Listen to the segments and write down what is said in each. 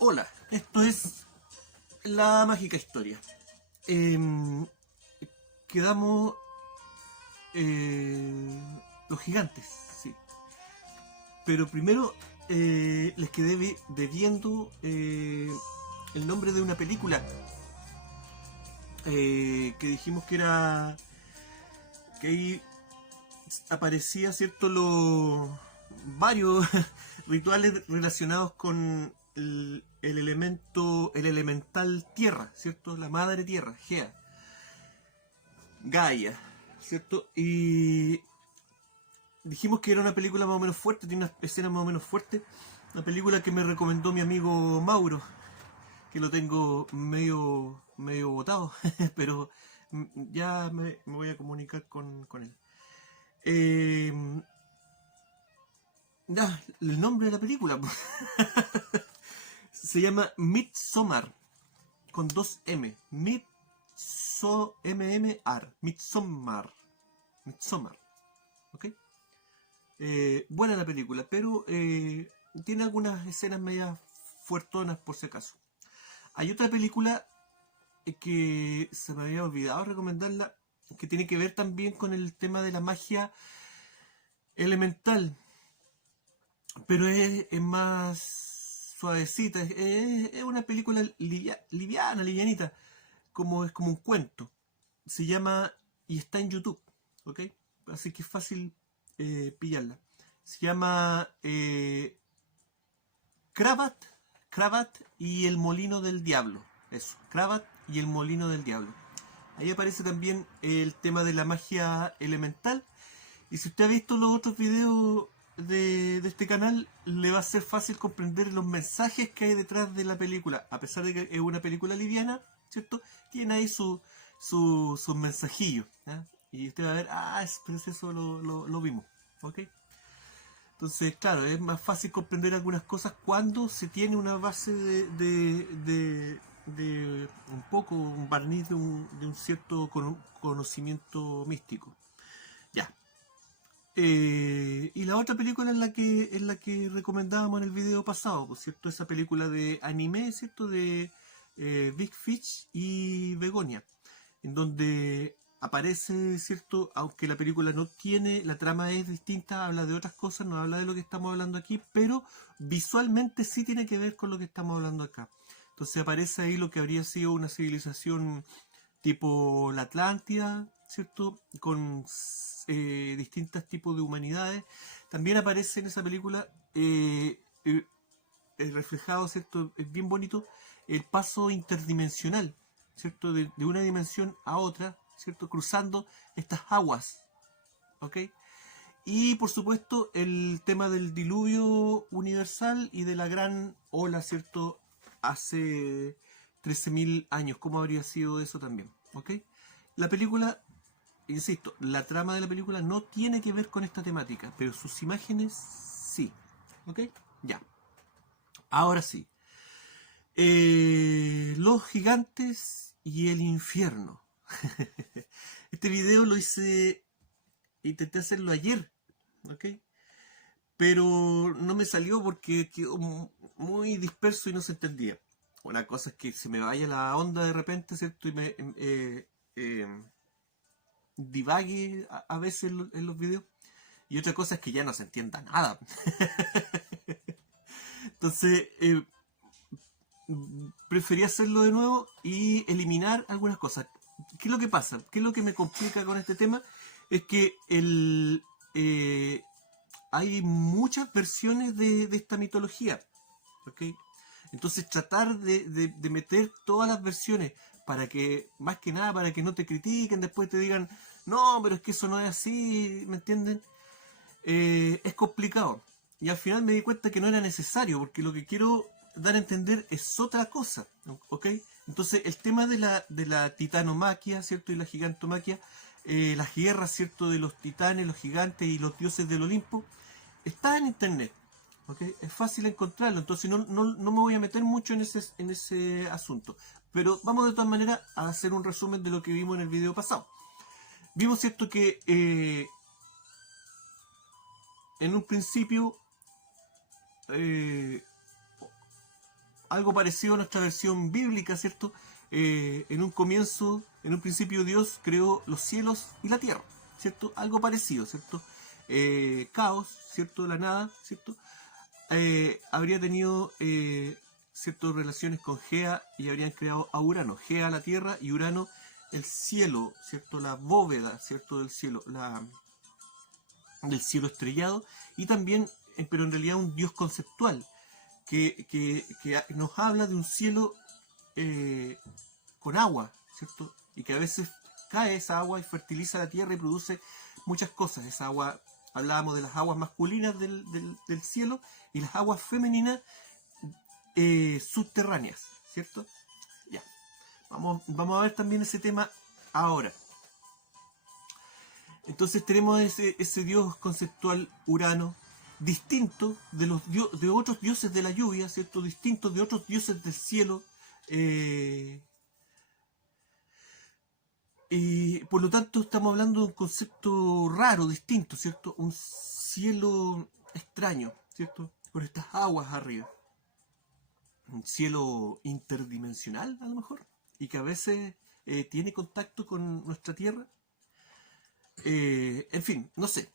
Hola, esto es La Mágica Historia. Quedamos los gigantes, sí. Pero primero les quedé debiendo el nombre de una película que dijimos que era que ahí aparecía, ¿cierto? Los varios rituales relacionados con el elemento, el elemental tierra, ¿cierto? La madre tierra, Gea, Gaia, ¿cierto? Y dijimos que era una película más o menos fuerte, tiene unas escenas más o menos fuertes. Una película que me recomendó mi amigo Mauro, que lo tengo medio botado, pero ya me voy a comunicar con él. Eh, el nombre de la película se llama Midsommar, con dos M. Midsommar. Midsommar. ¿Ok? Buena la película, pero tiene algunas escenas medias fuertonas por si acaso. Hay otra película que se me había olvidado recomendarla, que tiene que ver también con el tema de la magia elemental, pero es más suavecita, es una película liviana, livianita, es como un cuento. Se llama, y está en YouTube, ¿ok? Así que es fácil pillarla. Se llama Kravat, Kravat y el Molino del Diablo. Eso, Kravat y el Molino del Diablo. Ahí aparece también el tema de la magia elemental. Y si usted ha visto los otros videos de este canal, le va a ser fácil comprender los mensajes que hay detrás de la película. A pesar de que es una película liviana, ¿cierto? Tiene ahí sus mensajillos. ¿Ya? Y usted va a ver, pero eso lo vimos. ¿Ok? Entonces, claro, es más fácil comprender algunas cosas cuando se tiene una base de un poco, un barniz de un cierto conocimiento místico. Ya. Y la otra película es la que recomendábamos en el video pasado, por cierto, esa película de anime, ¿cierto? De Big Fish y Begonia, en donde aparece, ¿cierto? Aunque la película no tiene, la trama es distinta, habla de otras cosas, no habla de lo que estamos hablando aquí, pero visualmente sí tiene que ver con lo que estamos hablando acá. Entonces aparece ahí lo que habría sido una civilización tipo la Atlántida, ¿cierto? Con distintos tipos de humanidades. También aparece en esa película reflejado, ¿cierto? Es bien bonito el paso interdimensional, ¿cierto? De una dimensión a otra, ¿cierto? Cruzando estas aguas, ¿ok? Y por supuesto el tema del diluvio universal y de la gran ola, ¿cierto? Hace 13.000 años, ¿cómo habría sido eso también? ¿Ok? La película, insisto, la trama de la película no tiene que ver con esta temática, pero sus imágenes sí. ¿Ok? Ya. Ahora sí. Los gigantes y el infierno. Este video lo intenté hacerlo ayer, ¿ok? Pero no me salió porque quedó muy disperso y no se entendía. Una cosa es que se me vaya la onda de repente, ¿cierto? Y me eh, divague a veces en los videos. Y otra cosa es que ya no se entienda nada. Entonces, preferí hacerlo de nuevo y eliminar algunas cosas. ¿Qué es lo que pasa? ¿Qué es lo que me complica con este tema? Es que hay muchas versiones de esta mitología. ¿Ok? Entonces tratar de meter todas las versiones para que, más que nada, para que no te critiquen, después te digan, no, pero es que eso no es así, ¿me entienden? Es complicado. Y al final me di cuenta que no era necesario, porque lo que quiero dar a entender es otra cosa, ¿ok? Entonces el tema de la titanomaquia, ¿cierto? Y la gigantomaquia, las guerras, ¿cierto? De los titanes, los gigantes y los dioses del Olimpo, está en internet. ¿Ok? Es fácil encontrarlo, entonces no me voy a meter mucho en ese asunto. Pero vamos de todas maneras a hacer un resumen de lo que vimos en el video pasado. Vimos, ¿cierto?, que en un principio eh, algo parecido a nuestra versión bíblica, ¿cierto? En un comienzo, en un principio Dios creó los cielos y la tierra, ¿cierto? Algo parecido, ¿cierto? Caos, ¿cierto? La nada, ¿cierto? Habría tenido ciertas relaciones con Gea y habrían creado a Urano. Gea la tierra y Urano el cielo, ¿cierto? La bóveda, ¿cierto? Del cielo, del cielo estrellado, y también, pero en realidad un dios conceptual, que nos habla de un cielo con agua, ¿cierto? Y que a veces cae esa agua y fertiliza la tierra y produce muchas cosas. Esa agua, hablábamos de las aguas masculinas del cielo y las aguas femeninas subterráneas, ¿cierto? Ya, vamos a ver también ese tema ahora. Entonces tenemos ese dios conceptual Urano, distinto de otros dioses de la lluvia, ¿cierto? Distinto de otros dioses del cielo. Y por lo tanto estamos hablando de un concepto raro, distinto, ¿cierto? Un cielo extraño, ¿cierto? Con estas aguas arriba. Un cielo interdimensional, a lo mejor, y que a veces tiene contacto con nuestra Tierra. En fin, no sé.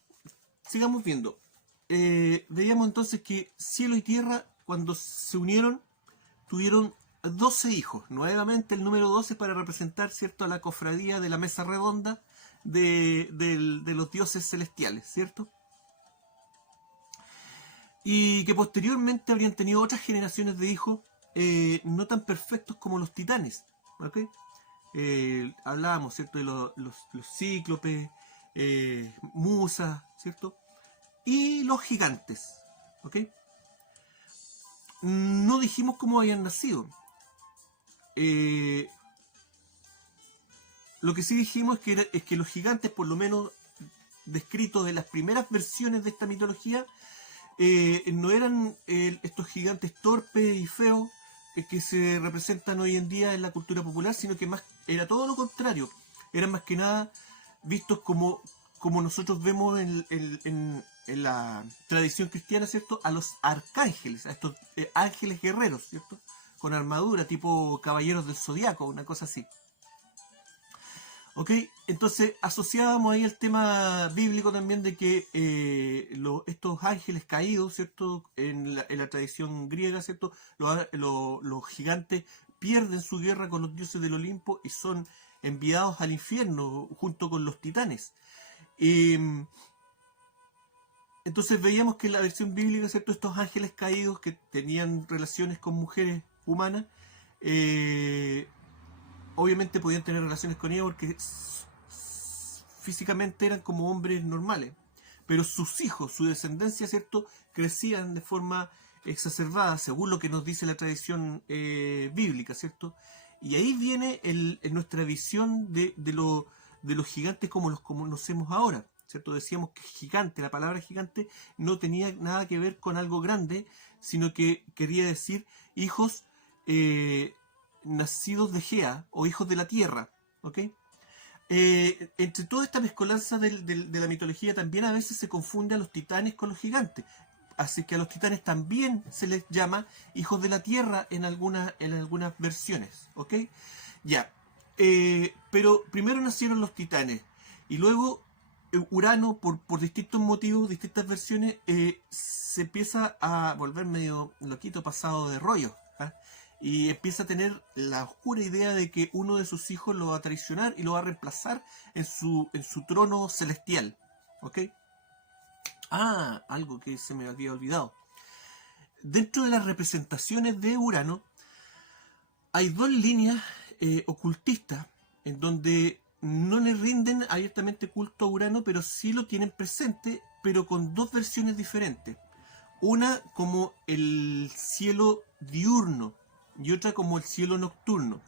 Sigamos viendo. Veíamos entonces que cielo y tierra, cuando se unieron, tuvieron 12 hijos. Nuevamente el número 12 para representar, ¿cierto?, a la cofradía de la mesa redonda de los dioses celestiales, ¿cierto? Y que posteriormente habrían tenido otras generaciones de hijos no tan perfectos como los titanes, ¿ok? Hablábamos, ¿cierto?, de los cíclopes, musas, ¿cierto? Y los gigantes, ¿ok? No dijimos cómo habían nacido. Lo que sí dijimos es que los gigantes, por lo menos descritos de las primeras versiones de esta mitología, no eran estos gigantes torpes y feos que se representan hoy en día en la cultura popular, sino que más era todo lo contrario. Eran más que nada vistos como nosotros vemos en la tradición cristiana, ¿cierto? A los arcángeles, a estos ángeles guerreros, ¿cierto? Con armadura, tipo caballeros del zodiaco, una cosa así. Ok, entonces asociábamos ahí el tema bíblico también de que estos ángeles caídos, ¿cierto? En la tradición griega, ¿cierto? Los gigantes pierden su guerra con los dioses del Olimpo y son enviados al infierno junto con los titanes. Entonces veíamos que en la versión bíblica, ¿cierto?, estos ángeles caídos que tenían relaciones con mujeres humanas, obviamente podían tener relaciones con ella porque físicamente eran como hombres normales, pero sus hijos, su descendencia, ¿cierto?, crecían de forma exacerbada, según lo que nos dice la tradición bíblica, ¿cierto? Y ahí viene nuestra visión de los gigantes como los conocemos ahora, ¿cierto? Decíamos que gigante, la palabra gigante no tenía nada que ver con algo grande, sino que quería decir hijos nacidos de Gea o hijos de la tierra, ¿ok? Entre toda esta mezcolanza de la mitología también a veces se confunde a los titanes con los gigantes, así que a los titanes también se les llama hijos de la tierra en algunas versiones, ¿ok? Ya, pero primero nacieron los titanes y luego Urano, por distintos motivos, distintas versiones, se empieza a volver medio loquito, pasado de rollo, ¿ah? Y empieza a tener la oscura idea de que uno de sus hijos lo va a traicionar y lo va a reemplazar en su trono celestial, ¿ok? Algo que se me había olvidado. Dentro de las representaciones de Urano hay dos líneas ocultistas en donde no le rinden abiertamente culto a Urano, pero sí lo tienen presente, pero con dos versiones diferentes. Una como el cielo diurno y otra como el cielo nocturno.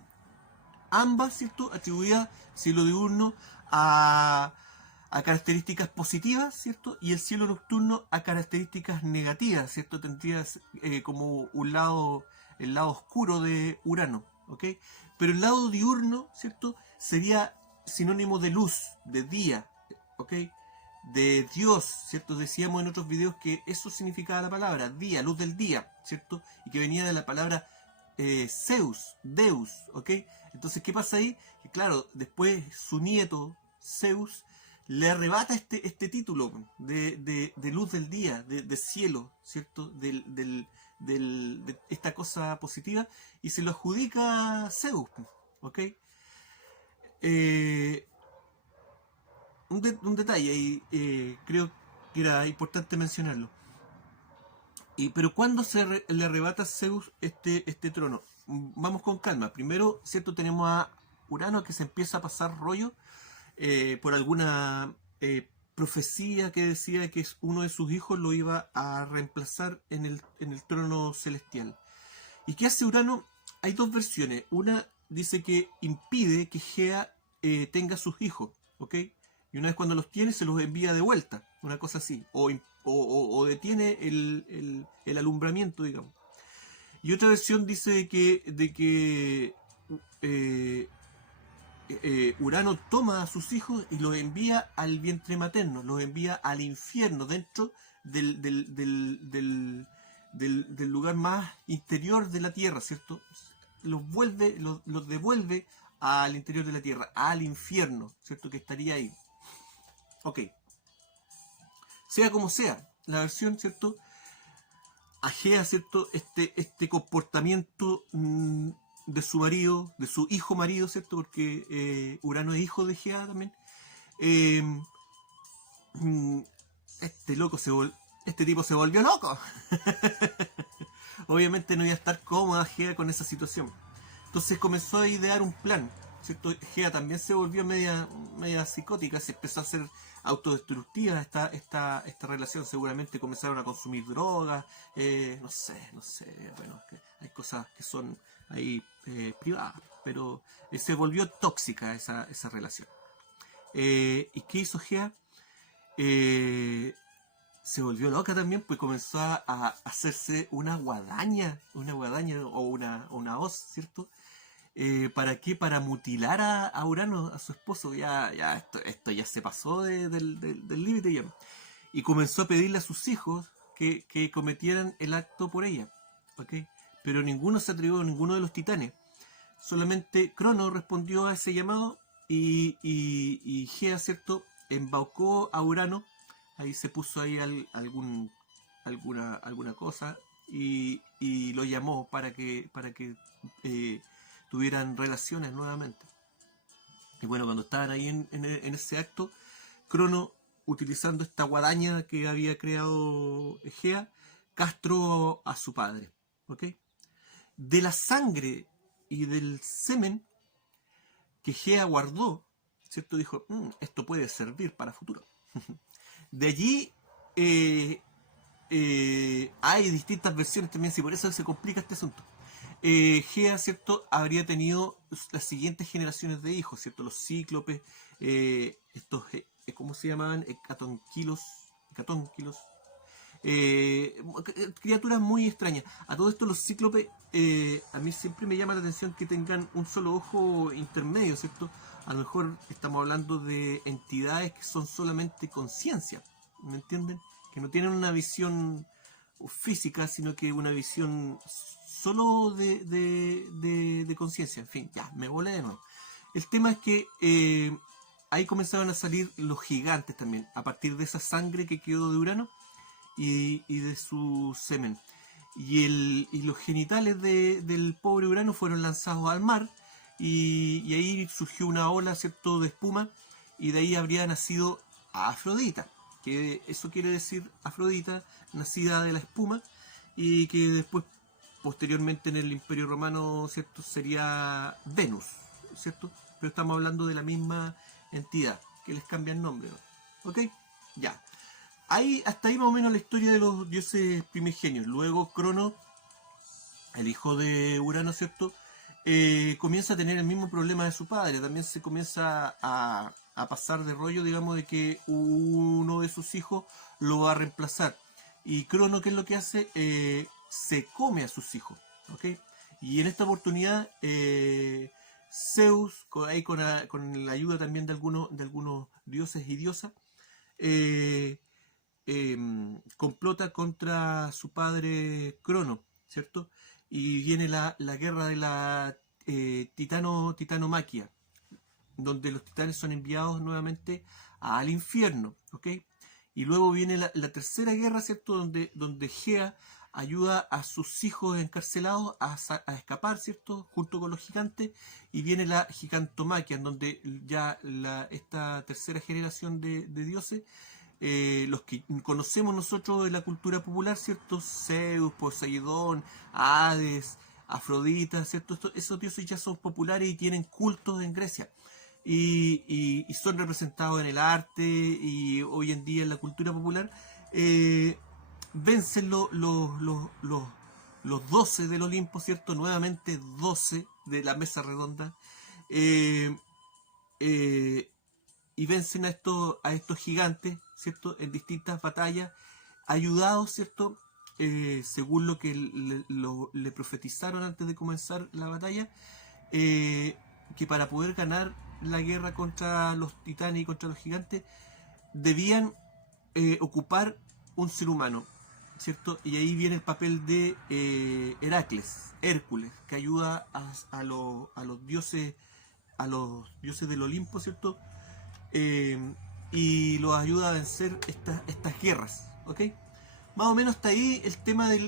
Ambas, ¿cierto?, atribuidas, cielo diurno, a características positivas, ¿cierto? Y el cielo nocturno a características negativas, ¿cierto? Tendría como el lado oscuro de Urano, ¿ok? Pero el lado diurno, ¿cierto?, sería sinónimo de luz, de día, ¿ok? De Dios, ¿cierto? Decíamos en otros videos que eso significaba la palabra, día, luz del día, ¿cierto? Y que venía de la palabra Zeus, Deus, ¿ok? Entonces, ¿qué pasa ahí? Que claro, después su nieto, Zeus, le arrebata este título de luz del día, de cielo, ¿cierto? De esta cosa positiva, y se lo adjudica a Zeus, ¿ok? Eh, un detalle ahí, creo que era importante mencionarlo. Pero ¿cuándo le arrebata a Zeus este trono? Vamos con calma. Primero, ¿cierto? Tenemos a Urano que se empieza a pasar rollo por alguna profecía que decía que uno de sus hijos lo iba a reemplazar en el trono celestial. ¿Y qué hace Urano? Hay dos versiones. Una dice que impide que Gea tenga sus hijos, ¿ok? Y una vez cuando los tiene, se los envía de vuelta, una cosa así. O detiene el alumbramiento, digamos. Y otra versión dice de que eh, Urano toma a sus hijos y los envía al vientre materno, los envía al infierno, dentro del lugar más interior de la Tierra, ¿cierto? Los devuelve al interior de la Tierra, al infierno, ¿cierto? Que estaría ahí. Ok. Sea como sea, la versión, ¿cierto? Ajea, ¿cierto? Este comportamiento de su marido, de su hijo marido, ¿cierto? Porque Urano es hijo de Gea también. Eh, este loco este tipo se volvió loco. Obviamente no iba a estar cómoda Gea con esa situación. Entonces comenzó a idear un plan, ¿cierto? Gea también se volvió media psicótica, se empezó a hacer autodestructiva esta relación. Seguramente comenzaron a consumir drogas, no sé, bueno, es que hay cosas que son ahí privadas, pero se volvió tóxica esa relación. ¿Y qué hizo Gea? Se volvió loca también, pues comenzó a hacerse una guadaña o una hoz, ¿cierto? ¿Para qué? Para mutilar a Urano, a su esposo. Ya esto ya se pasó del límite ya. Y comenzó a pedirle a sus hijos que cometieran el acto por ella, ¿ok? Pero ninguno se atrevió, ninguno de los titanes. Solamente Crono respondió a ese llamado y Gea, ¿cierto? Embaucó a Urano. Ahí se puso ahí alguna cosa y lo llamó para que tuvieran relaciones nuevamente. Y bueno, cuando estaban ahí en ese acto, Crono, utilizando esta guadaña que había creado Gea, castró a su padre, ¿ok? De la sangre y del semen que Gea guardó, ¿cierto? Dijo, esto puede servir para futuro. De allí hay distintas versiones también, si por eso se complica este asunto. Gea, ¿cierto? Habría tenido las siguientes generaciones de hijos, ¿cierto? Los cíclopes, estos, ¿cómo se llamaban? Hecatónquilos, criaturas muy extrañas. A todo esto los cíclopes, a mí siempre me llama la atención que tengan un solo ojo intermedio, ¿cierto? A lo mejor estamos hablando de entidades que son solamente conciencia, ¿me entienden? Que no tienen una visión física, sino que una visión solo de conciencia. En fin, ya, me volé de nuevo. El tema es que ahí comenzaban a salir los gigantes también, a partir de esa sangre que quedó de Urano y de su semen. Y los genitales del pobre Urano fueron lanzados al mar y ahí surgió una ola, ¿cierto?, de espuma, y de ahí habría nacido Afrodita, que eso quiere decir Afrodita, nacida de la espuma, y que después, posteriormente en el Imperio Romano, ¿cierto?, sería Venus, ¿cierto? Pero estamos hablando de la misma entidad, que les cambian nombre, ¿no? ¿Ok? Ya. Hasta ahí más o menos la historia de los dioses primigenios. Luego Crono, el hijo de Urano, ¿cierto?, comienza a tener el mismo problema de su padre. También se comienza a pasar de rollo, digamos, de que uno de sus hijos lo va a reemplazar. Y Crono, ¿qué es lo que hace? Se come a sus hijos, ¿ok? Y en esta oportunidad, Zeus, con la ayuda también de algunos dioses y diosas, complota contra su padre Crono, ¿cierto? y viene la guerra de la titanomaquia, donde los titanes son enviados nuevamente al infierno, ¿ok? Y luego viene la tercera guerra, ¿cierto? Donde Gea ayuda a sus hijos encarcelados a escapar, ¿cierto? Junto con los gigantes. Y viene la gigantomaquia, en donde ya esta tercera generación de dioses, los que conocemos nosotros de la cultura popular, ¿cierto? Zeus, Poseidón, Hades, Afrodita, ¿cierto? Esos dioses ya son populares y tienen cultos en Grecia. Y son representados en el arte y hoy en día en la cultura popular. Vencen los 12 del Olimpo, ¿cierto? Nuevamente 12 de la mesa redonda. Eh, eh, y vencen a estos gigantes, ¿cierto? En distintas batallas, ayudados, ¿cierto? Según lo que le profetizaron antes de comenzar la batalla, que para poder ganar la guerra contra los titanes y contra los gigantes, debían ocupar un ser humano, ¿cierto? Y ahí viene el papel de Heracles, Hércules, que ayuda a los dioses del Olimpo, ¿cierto? Eh, y los ayuda a vencer estas guerras, ¿ok? Más o menos hasta ahí el tema de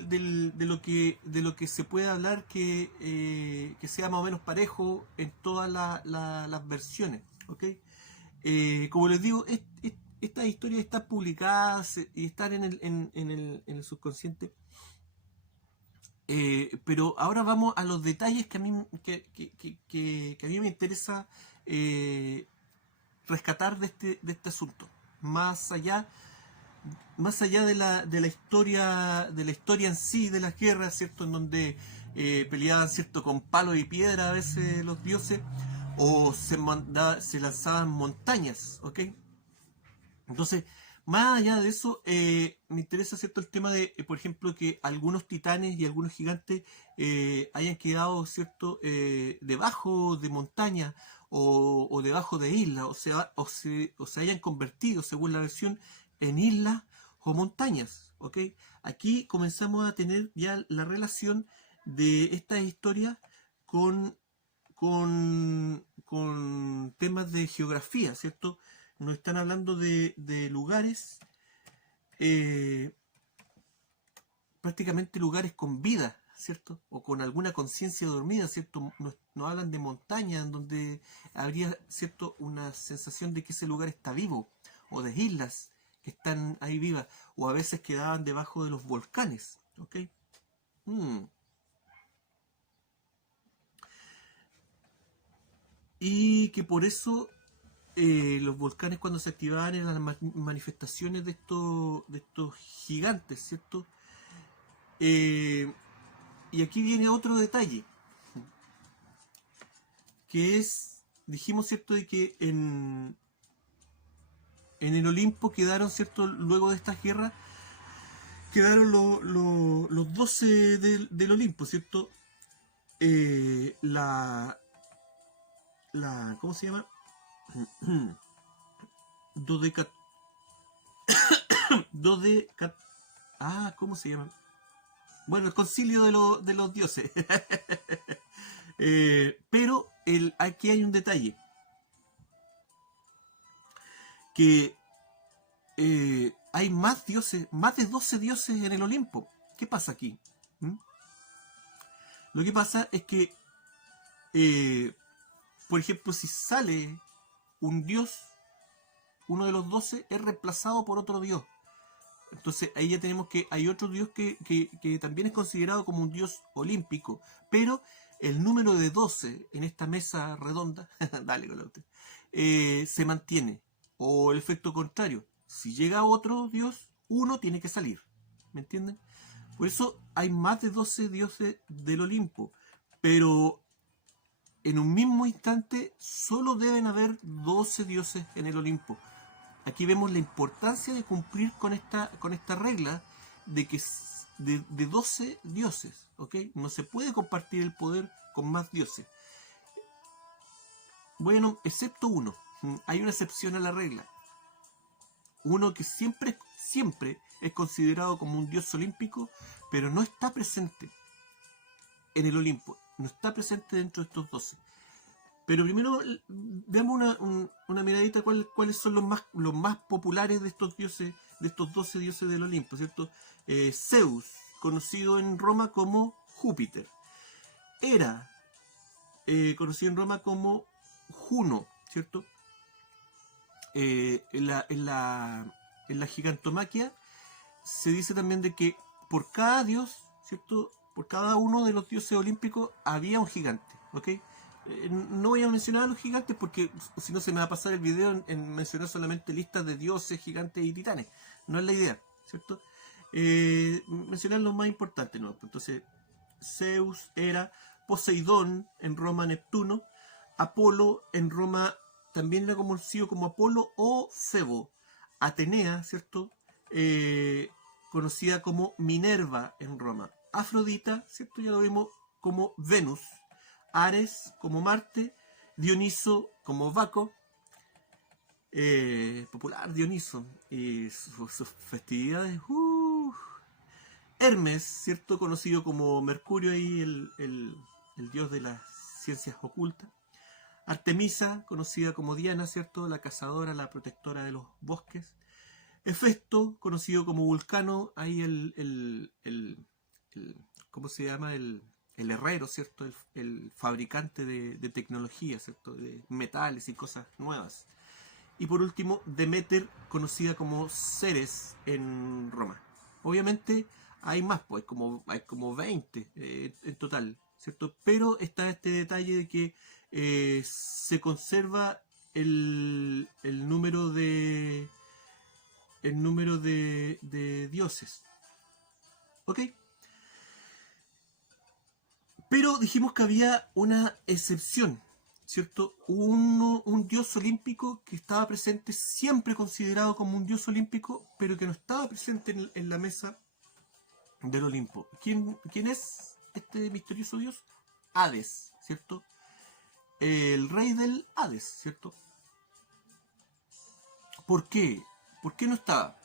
lo que se puede hablar que sea más o menos parejo en todas las versiones, ¿ok? Como les digo, estas historias están publicadas y están en el subconsciente. Pero ahora vamos a los detalles que a mí, que a mí me interesa rescatar de este asunto. Más allá de la historia en sí de las guerras, ¿cierto? En donde peleaban, ¿cierto? Con palo y piedra a veces los dioses, o se lanzaban montañas, ¿ok? Entonces, más allá de eso, me interesa, ¿cierto? El tema de, por ejemplo, que algunos titanes y algunos gigantes hayan quedado, ¿cierto? Debajo de montaña o debajo de islas, o se hayan convertido, según la versión, en islas o montañas, ¿ok? Aquí comenzamos a tener ya la relación de estas historias con, con temas de geografía, ¿cierto? Nos están hablando de lugares, eh, prácticamente lugares con vida, ¿cierto? O con alguna conciencia dormida, ¿cierto? Nos hablan de montañas en donde habría, ¿cierto? Una sensación de que ese lugar está vivo, o de islas que están ahí vivas, o a veces quedaban debajo de los volcanes, ¿ok? Mm. Y que por eso los volcanes, cuando se activaban, eran las manifestaciones de estos gigantes, ¿cierto? Eh, y aquí viene otro detalle, que es, dijimos, ¿cierto?, de que en el Olimpo quedaron, ¿cierto?, luego de estas guerras, quedaron los 12 del Olimpo, ¿cierto? ¿Cómo se llama? Dodecat, dodecat, ¿cómo se llama? Bueno, el concilio de los dioses. Pero aquí hay un detalle, que hay más dioses, más de 12 dioses en el Olimpo. ¿Qué pasa aquí? ¿Mm? Lo que pasa es que, por ejemplo, si sale un dios, uno de los 12 es reemplazado por otro dios. Entonces ahí ya tenemos que hay otro dios que también es considerado como un dios olímpico, pero el número de 12 en esta mesa redonda, dale con la usted, se mantiene. O el efecto contrario, si llega otro dios, uno tiene que salir. ¿Me entienden? Por eso hay más de 12 dioses del Olimpo, pero en un mismo instante solo deben haber 12 dioses en el Olimpo. Aquí vemos la importancia de cumplir con esta regla de que de 12 dioses, ¿ok? No se puede compartir el poder con más dioses. Bueno, excepto uno. Hay una excepción a la regla. Uno que siempre es considerado como un dios olímpico, pero no está presente. en el Olimpo, no está presente dentro de estos 12. Pero primero veamos una miradita cuáles son los más populares de estos dioses, de estos 12 dioses del Olimpo, ¿cierto? Zeus, conocido en Roma como Júpiter. Hera, conocido en Roma como Juno, ¿cierto? En la gigantomaquia se dice también de que por cada dios, ¿cierto? Por cada uno de los dioses olímpicos había un gigante, ¿ok? No voy a mencionar a los gigantes porque si no se me va a pasar el video en mencionar solamente listas de dioses, gigantes y titanes. No es la idea, ¿cierto? Mencionar los más importantes, ¿no? Entonces, Zeus, Hera, Poseidón, en Roma Neptuno, Apolo, en Roma también era conocido como Apolo o Febo, Atenea, ¿cierto? Conocida como Minerva en Roma, Afrodita, ¿cierto? Ya lo vimos, como Venus, Ares como Marte, Dioniso como Baco, popular Dioniso, y sus festividades, Hermes, ¿cierto? Conocido como Mercurio, ahí el dios de las ciencias ocultas, Artemisa, conocida como Diana, ¿cierto? La cazadora, la protectora de los bosques, Hefesto, conocido como Vulcano, ahí ¿cómo se llama? El herrero, ¿cierto? El fabricante de tecnología, ¿cierto? De metales y cosas nuevas. Y por último, Demeter, conocida como Ceres en Roma. Obviamente hay más, pues hay como 20 en total, ¿cierto? Pero está este detalle de que se conserva el número de dioses. ¿Ok? Pero dijimos que había una excepción, ¿cierto? Un dios olímpico que estaba presente, siempre considerado como un dios olímpico, pero que no estaba presente en la mesa del Olimpo. ¿Quién es este misterioso dios? Hades, ¿cierto? El rey del Hades, ¿cierto? ¿Por qué? ¿Por qué no estaba?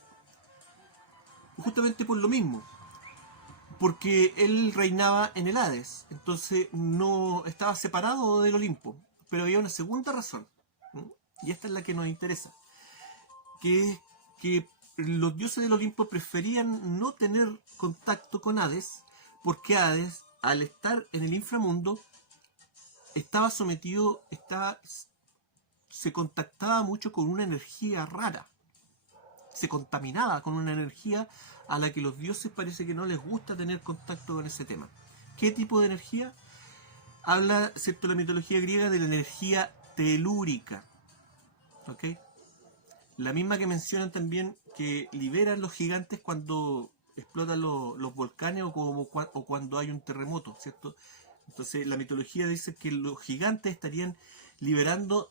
Justamente por lo mismo. Porque él reinaba en el Hades, entonces no estaba separado del Olimpo. Pero había una segunda razón, ¿no? Y esta es la que nos interesa, que es que los dioses del Olimpo preferían no tener contacto con Hades, porque Hades, al estar en el inframundo, estaba sometido, se contactaba mucho con una energía rara, se contaminaba con una energía a la que los dioses parece que no les gusta tener contacto con ese tema. ¿Qué tipo de energía? Habla, ¿cierto?, la mitología griega de la energía telúrica, ¿ok? La misma que mencionan también que liberan los gigantes cuando explotan los volcanes o cuando hay un terremoto, ¿cierto? Entonces la mitología dice que los gigantes estarían liberando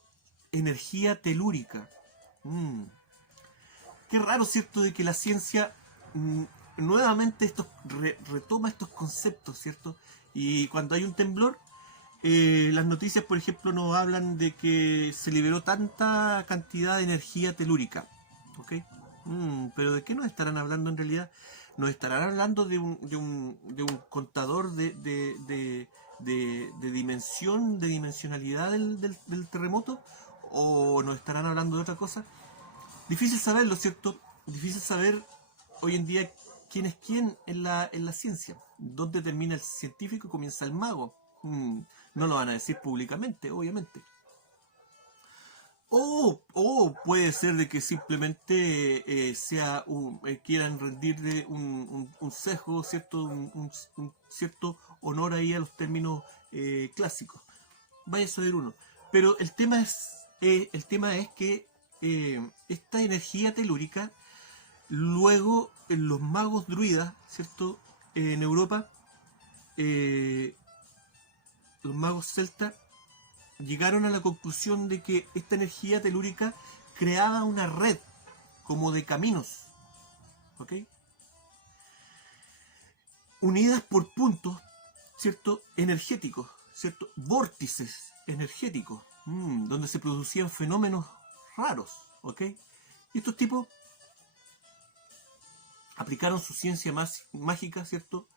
energía telúrica. Qué raro, ¿cierto?, de que la ciencia nuevamente retoma estos conceptos, ¿cierto? Y cuando hay un temblor, las noticias, por ejemplo, nos hablan de que se liberó tanta cantidad de energía telúrica, ¿ok? Pero ¿de qué nos estarán hablando en realidad? ¿Nos estarán hablando de un contador de dimensión, de dimensionalidad del terremoto? ¿O nos estarán hablando de otra cosa? Difícil saberlo, ¿cierto? Difícil saber hoy en día quién es quién en la ciencia. ¿Dónde termina el científico y comienza el mago? No lo van a decir públicamente, obviamente. O puede ser de que simplemente quieran rendirle un sesgo, ¿cierto? Un cierto honor ahí a los términos clásicos. Vaya a saber uno. Pero el tema es que esta energía telúrica, luego los magos druidas, ¿cierto? En Europa, los magos celtas llegaron a la conclusión de que esta energía telúrica creaba una red como de caminos, ¿ok? Unidas por puntos, ¿cierto? Energéticos, ¿cierto? Vórtices energéticos, donde se producían fenómenos raros, ¿ok? Y estos tipos aplicaron su ciencia mágica, ¿cierto?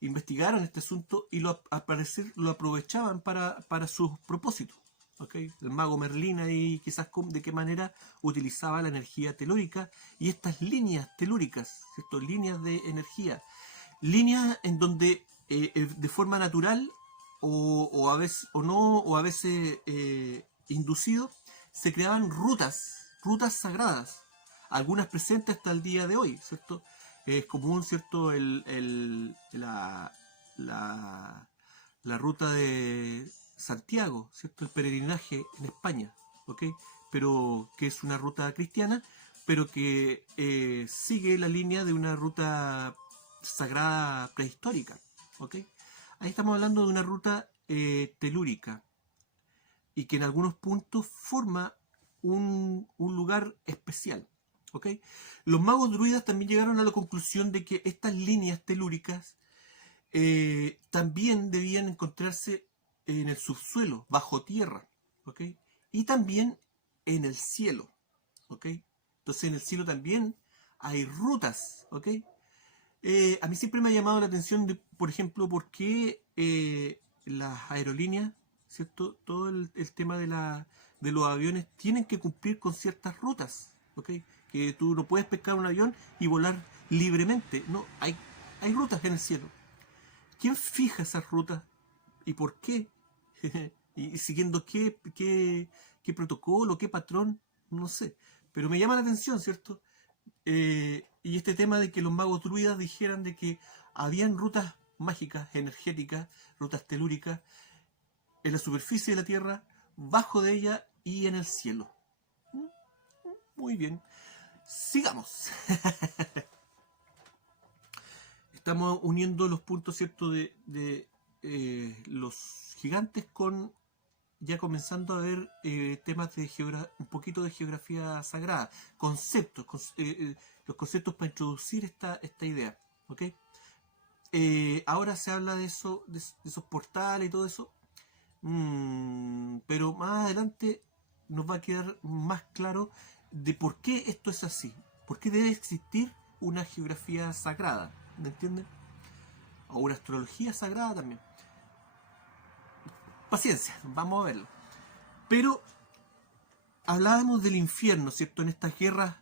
investigaron este asunto y al parecer lo aprovechaban para sus propósitos. ¿Okay? El mago Merlín ahí quizás de qué manera utilizaba la energía telúrica y estas líneas telúricas, ¿cierto? Líneas de energía, líneas en donde de forma natural o a veces o no, o a veces inducido, se creaban rutas sagradas, algunas presentes hasta el día de hoy, ¿cierto? Es común, ¿cierto? La ruta de Santiago, ¿cierto? El peregrinaje en España, ¿ok? Pero que es una ruta cristiana, pero que sigue la línea de una ruta sagrada prehistórica, ¿ok? Ahí estamos hablando de una ruta telúrica y que en algunos puntos forma un lugar especial, ¿ok? Los magos druidas también llegaron a la conclusión de que estas líneas telúricas también debían encontrarse en el subsuelo, bajo tierra, ¿ok? Y también en el cielo, ¿ok? Entonces en el cielo también hay rutas, ¿ok? A mí siempre me ha llamado la atención, por ejemplo, por qué las aerolíneas, ¿cierto? Todo el tema de los aviones tienen que cumplir con ciertas rutas, ¿ok? Que tú no puedes pescar un avión y volar libremente, no, hay rutas en el cielo. ¿Quién fija esas rutas y por qué? Y siguiendo qué protocolo, qué patrón, no sé. Pero me llama la atención, ¿cierto? Y este tema de que los magos druidas dijeran de que habían rutas mágicas, energéticas, rutas telúricas, en la superficie de la Tierra, bajo de ella y en el cielo. Muy bien. Sigamos. Estamos uniendo los puntos, ¿cierto? De los gigantes con ya comenzando a ver temas de un poquito de geografía sagrada, conceptos, los conceptos para introducir esta idea, ¿ok? Ahora se habla de eso, de esos portales y todo eso, pero más adelante nos va a quedar más claro de por qué esto es así, por qué debe existir una geografía sagrada, ¿me entienden? O una astrología sagrada también. Paciencia, vamos a verlo. Pero hablábamos del infierno, ¿cierto? En estas guerras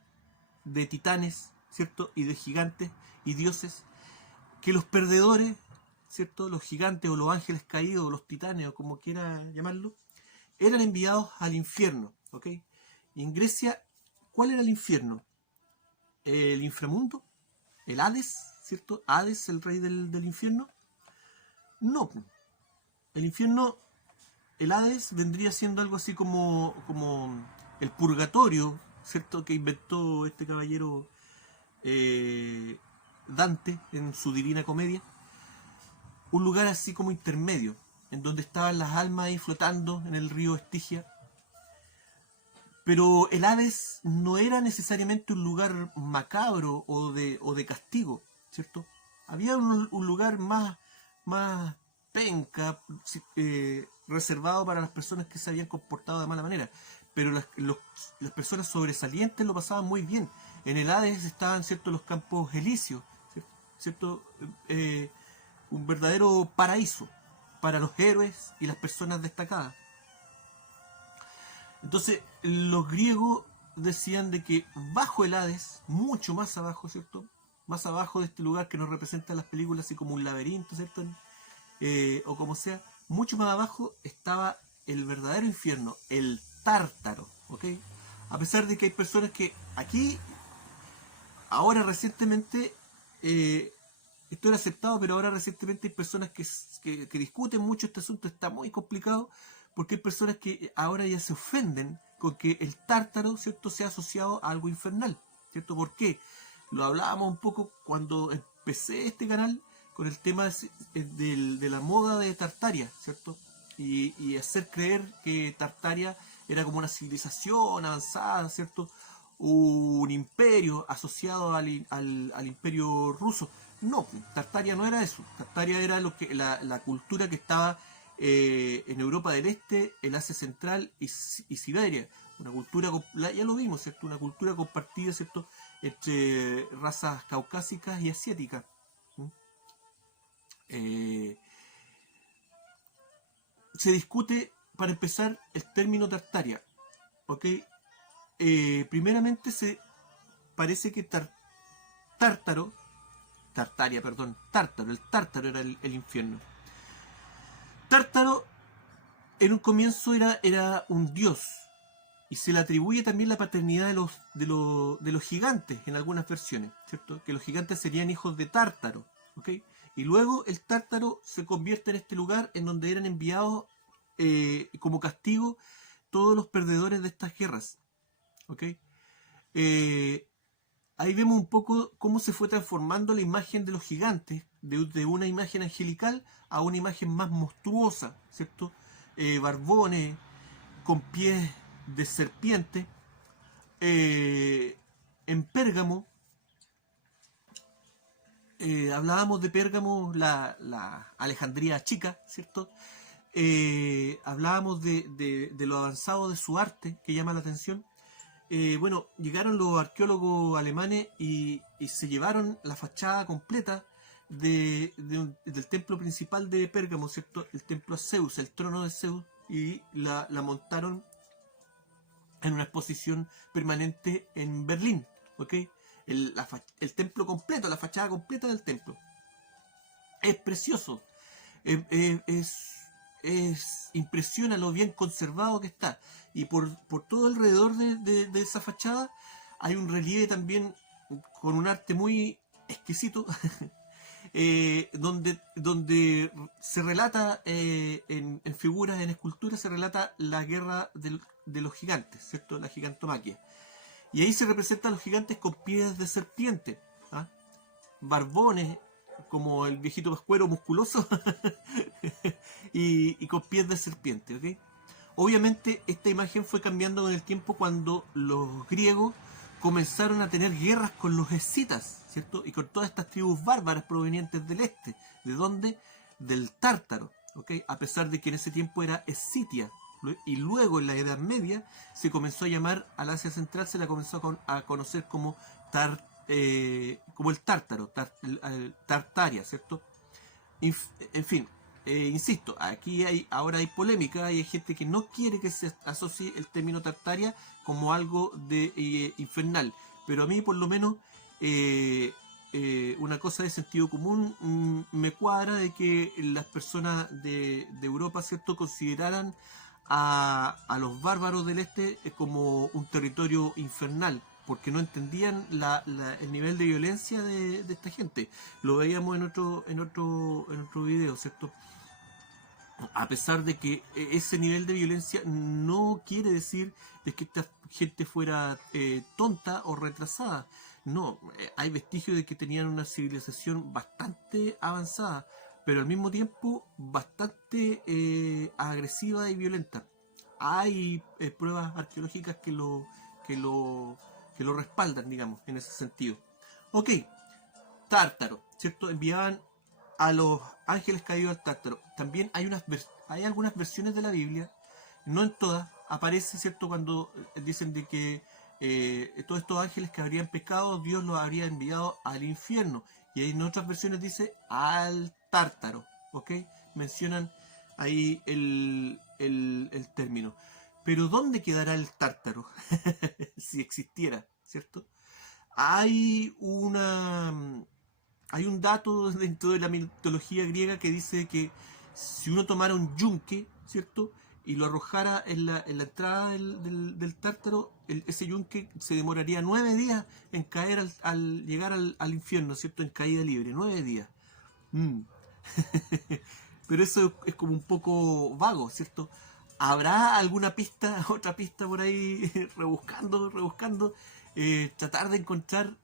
de titanes, ¿cierto? Y de gigantes y dioses, que los perdedores, ¿cierto? Los gigantes o los ángeles caídos o los titanes o como quiera llamarlo, eran enviados al infierno, ¿ok? Y en Grecia, ¿cuál era el infierno? ¿El inframundo? ¿El Hades? ¿Cierto? ¿Hades, el rey del infierno? No. El infierno, el Hades vendría siendo algo así como el purgatorio, ¿cierto? Que inventó este caballero Dante en su Divina Comedia. Un lugar así como intermedio, en donde estaban las almas ahí flotando en el río Estigia. Pero el Hades no era necesariamente un lugar macabro o de castigo, ¿cierto? Había un lugar más penca, reservado para las personas que se habían comportado de mala manera. Pero las personas sobresalientes lo pasaban muy bien. En el Hades estaban, ¿cierto?, los campos elíseos, ¿cierto? Un verdadero paraíso para los héroes y las personas destacadas. Entonces, los griegos decían de que bajo el Hades, mucho más abajo, ¿cierto? Más abajo de este lugar que nos representan las películas, así como un laberinto, ¿cierto? O como sea, mucho más abajo estaba el verdadero infierno, el Tártaro, ¿ok? A pesar de que hay personas que aquí, ahora recientemente, esto era aceptado, pero ahora recientemente hay personas que discuten mucho este asunto, está muy complicado, porque hay personas que ahora ya se ofenden con que el Tártaro, ¿cierto?, sea asociado a algo infernal, ¿cierto? ¿Por qué? Lo hablábamos un poco cuando empecé este canal con el tema de la moda de Tartaria, ¿cierto? Y hacer creer que Tartaria era como una civilización avanzada, ¿cierto? Un imperio asociado al imperio ruso. No, Tartaria no era eso. Tartaria era la cultura que estaba en Europa del Este, el Asia Central y Siberia. Una cultura, ya lo vimos, ¿cierto? Una cultura compartida, ¿cierto?, entre razas caucásicas y asiáticas. Eh, se discute, para empezar, el término Tartaria. ¿Ok? Primeramente se parece que Tártaro, Tartaria, perdón, Tártaro, el Tártaro era el infierno. Tártaro en un comienzo era un dios, y se le atribuye también la paternidad de los gigantes en algunas versiones, ¿cierto? Que los gigantes serían hijos de Tártaro, ¿ok? Y luego el Tártaro se convierte en este lugar en donde eran enviados como castigo todos los perdedores de estas guerras, ¿ok? Eh, Ahí vemos un poco cómo se fue transformando la imagen de los gigantes, de una imagen angelical a una imagen más monstruosa, ¿cierto? Barbones, con pies de serpiente. En Pérgamo, hablábamos de Pérgamo, la Alejandría chica, ¿cierto? Hablábamos de lo avanzado de su arte, que llama la atención. Bueno, llegaron los arqueólogos alemanes y se llevaron la fachada completa del templo principal de Pérgamo, ¿cierto? El templo a Zeus, el trono de Zeus, y la montaron en una exposición permanente en Berlín, ¿ok? El templo completo, la fachada completa del templo. Es precioso, impresiona lo bien conservado que está. Y por todo alrededor de esa fachada hay un relieve también con un arte muy exquisito, donde se relata en figuras, en esculturas, se relata la guerra de los gigantes, ¿cierto? La gigantomaquia. Y ahí se representan los gigantes con pies de serpiente, ¿ah? Barbones, como el viejito pascuero musculoso, y con pies de serpiente, ¿ok? Obviamente esta imagen fue cambiando con el tiempo cuando los griegos comenzaron a tener guerras con los escitas, ¿cierto? Y con todas estas tribus bárbaras provenientes del este. ¿De dónde? Del Tártaro, ¿ok? A pesar de que en ese tiempo era Escitia. Y luego en la Edad Media se comenzó a llamar al Asia Central, se la comenzó a conocer como como el Tártaro, Tartaria, ¿cierto? En fin, insisto, ahora hay polémica, hay gente que no quiere que se asocie el término Tartaria como algo de infernal, pero a mí por lo menos una cosa de sentido común me cuadra de que las personas de Europa, ¿cierto?, consideraran a los bárbaros del este como un territorio infernal, porque no entendían el nivel de violencia de esta gente. Lo veíamos en otro video, ¿cierto? A pesar de que ese nivel de violencia no quiere decir de que esta gente fuera tonta o retrasada. No, hay vestigios de que tenían una civilización bastante avanzada, pero al mismo tiempo bastante agresiva y violenta. Hay pruebas arqueológicas que lo respaldan, digamos, en ese sentido. Ok, Tártaro, ¿cierto? Enviaban a los ángeles caídos al Tártaro. También hay algunas versiones de la Biblia, no en todas, aparece, ¿cierto?, cuando dicen de que todos estos ángeles que habrían pecado, Dios los habría enviado al infierno. Y en otras versiones dice al Tártaro, ¿ok? Mencionan ahí el término. Pero ¿dónde quedará el Tártaro? Si existiera, ¿cierto? Hay hay un dato dentro de la mitología griega que dice que si uno tomara un yunque, ¿cierto?, y lo arrojara en la entrada del Tártaro, ese yunque se demoraría 9 días en caer al llegar al infierno, ¿cierto?, en caída libre, 9 días. Mm. Pero eso es como un poco vago, ¿cierto? ¿Habrá alguna pista, otra pista por ahí, rebuscando, tratar de encontrar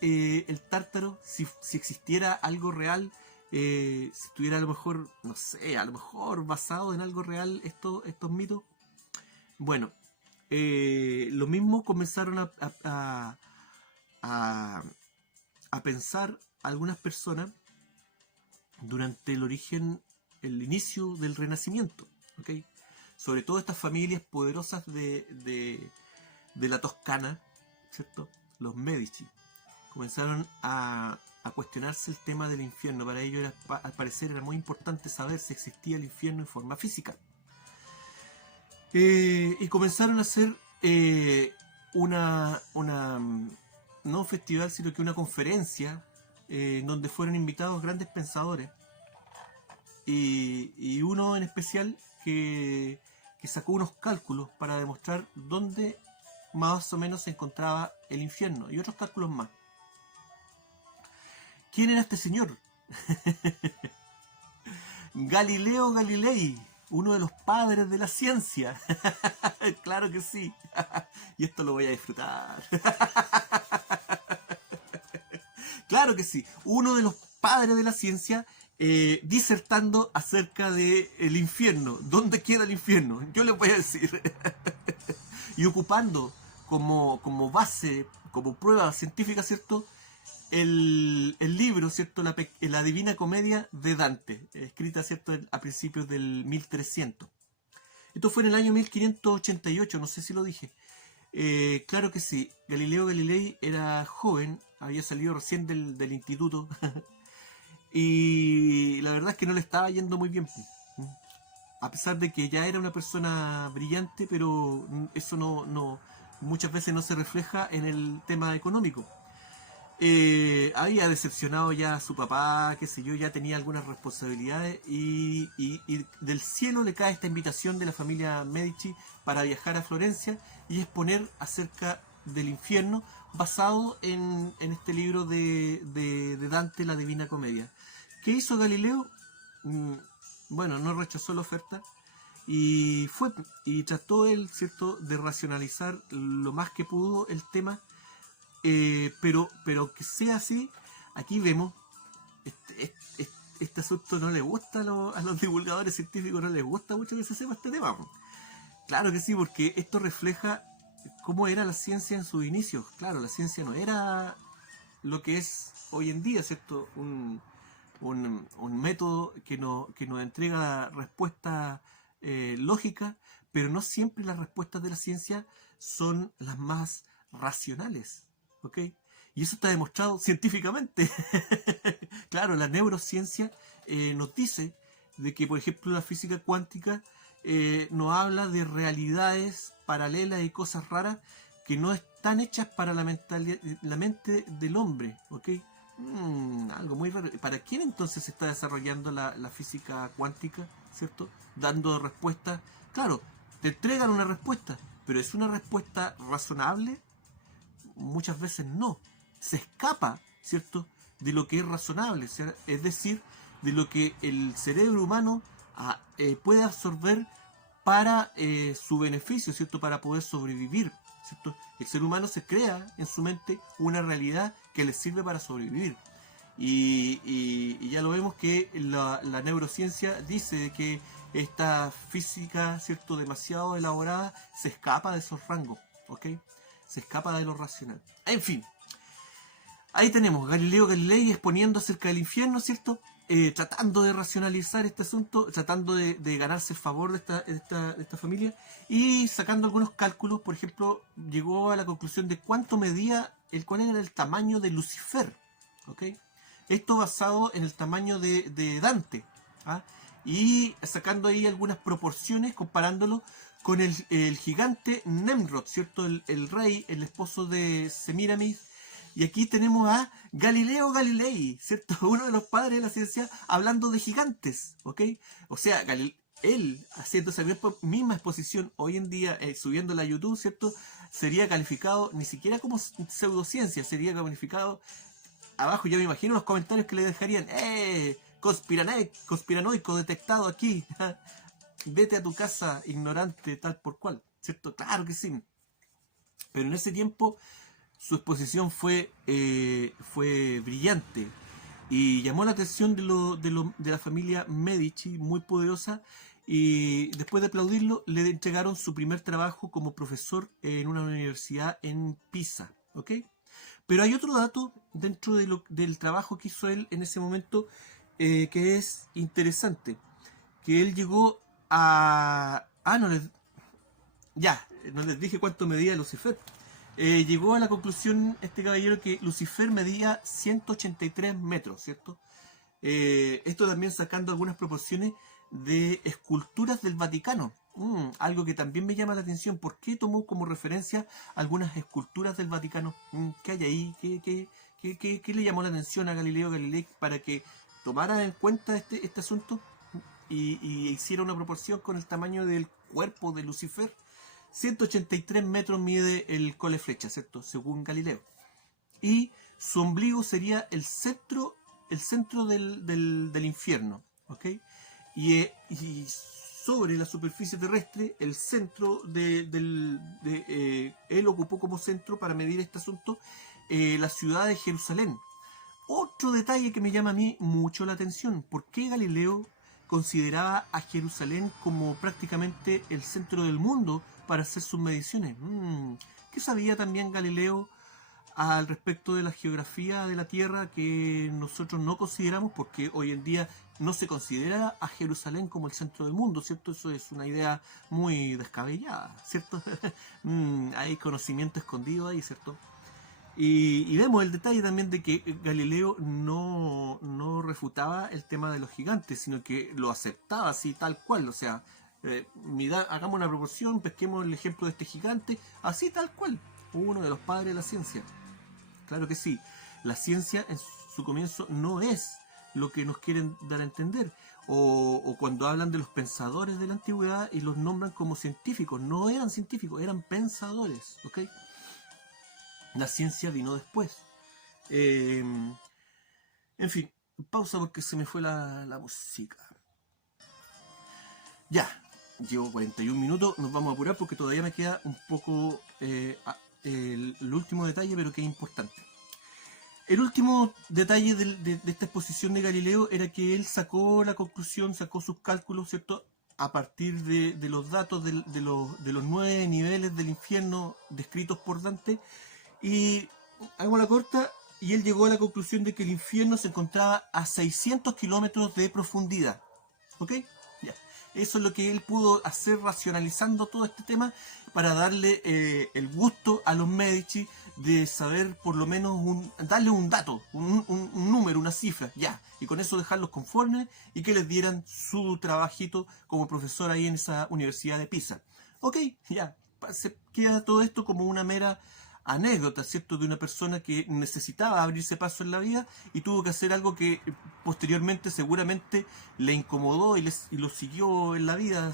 el Tártaro, si existiera algo real, si estuviera a lo mejor, no sé, a lo mejor basado en algo real estos mitos? Bueno, lo mismo comenzaron a, a pensar algunas personas durante el inicio del Renacimiento, ¿ok? Sobre todo estas familias poderosas de la Toscana, ¿cierto? Los Medici. comenzaron a cuestionarse el tema del infierno. Para ellos, al parecer, era muy importante saber si existía el infierno en forma física. Y comenzaron a hacer no un festival, sino que una conferencia en donde fueron invitados grandes pensadores. Y uno en especial que sacó unos cálculos para demostrar dónde más o menos se encontraba el infierno, y otros cálculos más. ¿Quién era este señor? Galileo Galilei, uno de los padres de la ciencia. Claro que sí. Y esto lo voy a disfrutar. Claro que sí. Uno de los padres de la ciencia, disertando acerca del infierno. ¿Dónde queda el infierno? Yo les voy a decir. Y ocupando como base, como prueba científica, ¿cierto?, el libro, ¿cierto?, la Divina Comedia de Dante, escrita, ¿cierto?, a principios del 1300. Esto fue en el año 1588, no sé si lo dije. Claro que sí. Galileo Galilei era joven, había salido recién del instituto y la verdad es que no le estaba yendo muy bien, a pesar de que ya era una persona brillante, pero eso no muchas veces no se refleja en el tema económico. Había decepcionado ya a su papá, qué sé yo, ya tenía algunas responsabilidades y del cielo le cae esta invitación de la familia Medici para viajar a Florencia y exponer acerca del infierno basado en este libro de Dante, la Divina Comedia. ¿Qué hizo Galileo? Bueno, no rechazó la oferta y trató él, ¿cierto?, de racionalizar lo más que pudo el tema. Pero que sea así, aquí vemos, este asunto no le gusta a los divulgadores científicos, no les gusta mucho que se sepa este tema. Claro que sí, porque esto refleja cómo era la ciencia en sus inicios. Claro, la ciencia no era lo que es hoy en día, ¿cierto? Un método que nos entrega respuestas lógicas, pero no siempre las respuestas de la ciencia son las más racionales. ¿Ok? Y eso está demostrado científicamente. Claro, la neurociencia nos dice de que, por ejemplo, la física cuántica nos habla de realidades paralelas y cosas raras que no están hechas para la mente del hombre. ¿Ok? Algo muy raro. ¿Para quién entonces se está desarrollando la física cuántica? ¿Cierto? Dando respuestas. Claro, te entregan una respuesta, pero ¿es una respuesta razonable? Muchas veces no, se escapa, ¿cierto?, de lo que es razonable, es decir, de lo que el cerebro humano puede absorber para su beneficio, ¿cierto?, para poder sobrevivir, ¿cierto? El ser humano se crea en su mente una realidad que le sirve para sobrevivir. Y ya lo vemos que la neurociencia dice que esta física, ¿cierto?, demasiado elaborada se escapa de esos rangos, ¿ok? Se escapa de lo racional. En fin, ahí tenemos Galileo Galilei exponiendo acerca del infierno, ¿cierto? Tratando de racionalizar este asunto, tratando de ganarse el favor de esta familia y sacando algunos cálculos. Por ejemplo, llegó a la conclusión de cuál era el tamaño de Lucifer, ¿ok? Esto basado en el tamaño de Dante, ¿ah? Y sacando ahí algunas proporciones, comparándolo con el gigante Nemrod, ¿cierto? El rey, el esposo de Semíramis. Y aquí tenemos a Galileo Galilei, ¿cierto? Uno de los padres de la ciencia, hablando de gigantes, ¿ok? O sea, él haciendo esa misma exposición hoy en día, subiéndola a YouTube, ¿cierto? Sería calificado ni siquiera como pseudociencia, sería calificado abajo. Ya me imagino los comentarios que le dejarían: conspiranoico detectado aquí. Vete a tu casa, ignorante, tal por cual, ¿cierto? Claro que sí. Pero en ese tiempo su exposición fue brillante y llamó la atención de la familia Medici, muy poderosa, y después de aplaudirlo le entregaron su primer trabajo como profesor en una universidad en Pisa, ¿ok? Pero hay otro dato dentro del trabajo que hizo él en ese momento que es interesante, que él llegó a... no les dije cuánto medía Lucifer. Llegó a la conclusión este caballero que Lucifer medía 183 metros, ¿cierto? Esto también sacando algunas proporciones de esculturas del Vaticano. Algo que también me llama la atención. ¿Por qué tomó como referencia algunas esculturas del Vaticano? ¿Qué hay ahí? ¿Qué le llamó la atención a Galileo Galilei para que tomara en cuenta este asunto y hiciera una proporción con el tamaño del cuerpo de Lucifer? 183 metros mide el cole flecha, ¿cierto? Según Galileo. Y su ombligo sería el centro del infierno, ¿ok? Y sobre la superficie terrestre, el centro él ocupó como centro para medir este asunto la ciudad de Jerusalén. Otro detalle que me llama a mí mucho la atención, ¿por qué Galileo consideraba a Jerusalén como prácticamente el centro del mundo para hacer sus mediciones? ¿Qué sabía también Galileo al respecto de la geografía de la Tierra que nosotros no consideramos, porque hoy en día no se considera a Jerusalén como el centro del mundo, ¿cierto? Eso es una idea muy descabellada, ¿cierto? Hay conocimiento escondido ahí, ¿cierto? Y vemos el detalle también de que Galileo no refutaba el tema de los gigantes, sino que lo aceptaba así tal cual, o sea, hagamos una proporción, pesquemos el ejemplo de este gigante, así tal cual, uno de los padres de la ciencia. Claro que sí, la ciencia en su comienzo no es lo que nos quieren dar a entender. O cuando hablan de los pensadores de la antigüedad y los nombran como científicos, no eran científicos, eran pensadores, ¿ok? La ciencia vino después. En fin, pausa porque se me fue la música. Ya, llevo 41 minutos, nos vamos a apurar porque todavía me queda un poco el último detalle, pero que es importante. El último detalle de esta exposición de Galileo era que él sacó la conclusión, sacó sus cálculos, ¿cierto? A partir de los datos de los 9 niveles del infierno descritos por Dante. Y hagamos la corta, y él llegó a la conclusión de que el infierno se encontraba a 600 kilómetros de profundidad. ¿Ok? Ya. Eso es lo que él pudo hacer racionalizando todo este tema para darle el gusto a los Medici de saber por lo menos darle un dato, un número, una cifra, ya, y con eso dejarlos conformes y que les dieran su trabajito como profesor ahí en esa universidad de Pisa. Ok, ya, se queda todo esto como una mera anécdota, ¿cierto? De una persona que necesitaba abrirse paso en la vida y tuvo que hacer algo que posteriormente seguramente le incomodó y lo siguió en la vida,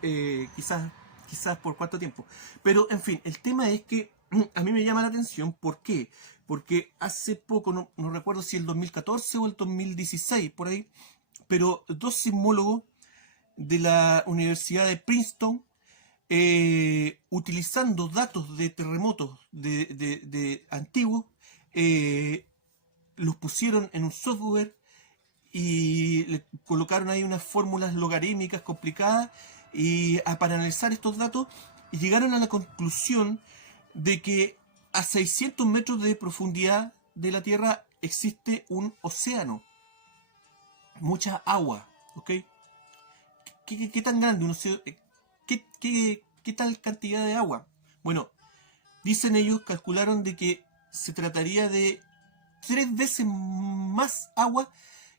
quizás por cuánto tiempo. Pero, en fin, el tema es que a mí me llama la atención. ¿Por qué? Porque hace poco, no recuerdo si el 2014 o el 2016, por ahí, pero dos sismólogos de la Universidad de Princeton, utilizando datos de terremotos de antiguos, los pusieron en un software y le colocaron ahí unas fórmulas logarítmicas complicadas y para analizar estos datos y llegaron a la conclusión de que a 600 metros de profundidad de la Tierra existe un océano, mucha agua, ¿ok? ¿Qué tan grande un océano? ¿Qué tal cantidad de agua? Bueno, dicen ellos, calcularon de que se trataría de 3 veces más agua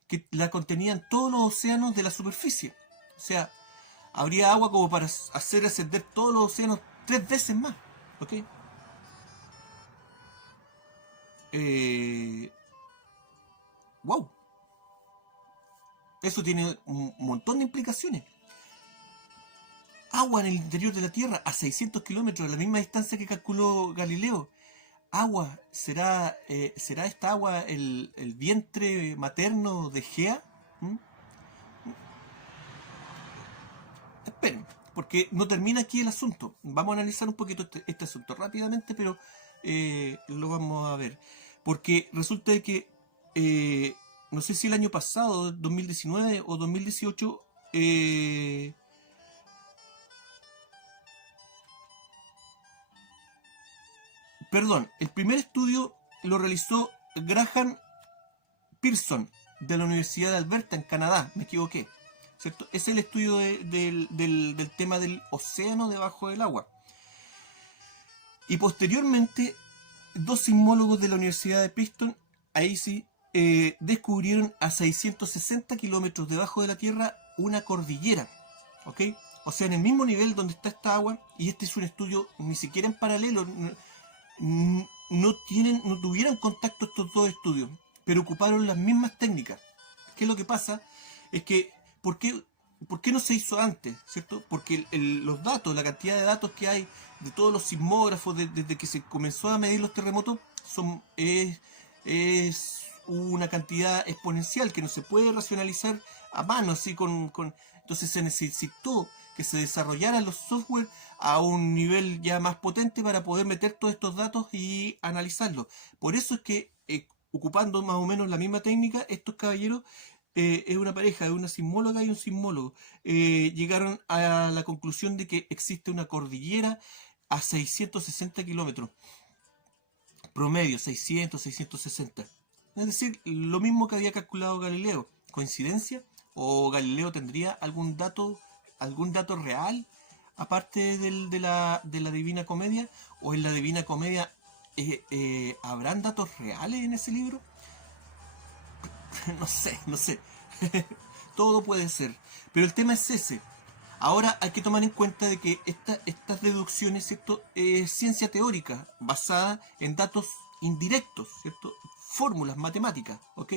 que la contenían todos los océanos de la superficie. O sea, habría agua como para hacer ascender todos los océanos 3 veces más. ¿Ok? Wow. Eso tiene un montón de implicaciones. Agua en el interior de la Tierra a 600 kilómetros, a la misma distancia que calculó Galileo. Agua, ¿será esta agua el vientre materno de Gea? Esperen, porque no termina aquí el asunto. Vamos a analizar un poquito este asunto rápidamente, pero lo vamos a ver. Porque resulta de que, no sé si el año pasado, 2019 o 2018, perdón, el primer estudio lo realizó Graham Pearson de la Universidad de Alberta en Canadá, me equivoqué, ¿cierto? Es el estudio del tema del océano debajo del agua. Y posteriormente, dos sismólogos de la Universidad de Princeton, ahí sí, descubrieron a 660 kilómetros debajo de la Tierra una cordillera, ¿ok? O sea, en el mismo nivel donde está esta agua, y este es un estudio ni siquiera en paralelo, no tuvieron contacto estos dos estudios, pero ocuparon las mismas técnicas. ¿Qué es lo que pasa? Es que, ¿por qué no se hizo antes? ¿Cierto? Porque los datos, la cantidad de datos que hay de todos los sismógrafos desde que se comenzó a medir los terremotos es una cantidad exponencial que no se puede racionalizar a mano, así entonces se necesitó que se desarrollaran los software a un nivel ya más potente para poder meter todos estos datos y analizarlos. Por eso es que, ocupando más o menos la misma técnica, estos caballeros, es una pareja, es una sismóloga y un sismólogo, llegaron a la conclusión de que existe una cordillera a 660 kilómetros, promedio 660. Es decir, lo mismo que había calculado Galileo. ¿Coincidencia? ¿O Galileo tendría algún dato real aparte de la Divina Comedia? ¿O en la Divina Comedia habrán datos reales en ese libro? No sé. Todo puede ser. Pero el tema es ese. Ahora hay que tomar en cuenta de que estas deducciones, ¿cierto?, es ciencia teórica basada en datos indirectos, ¿cierto? Fórmulas matemáticas, ¿ok?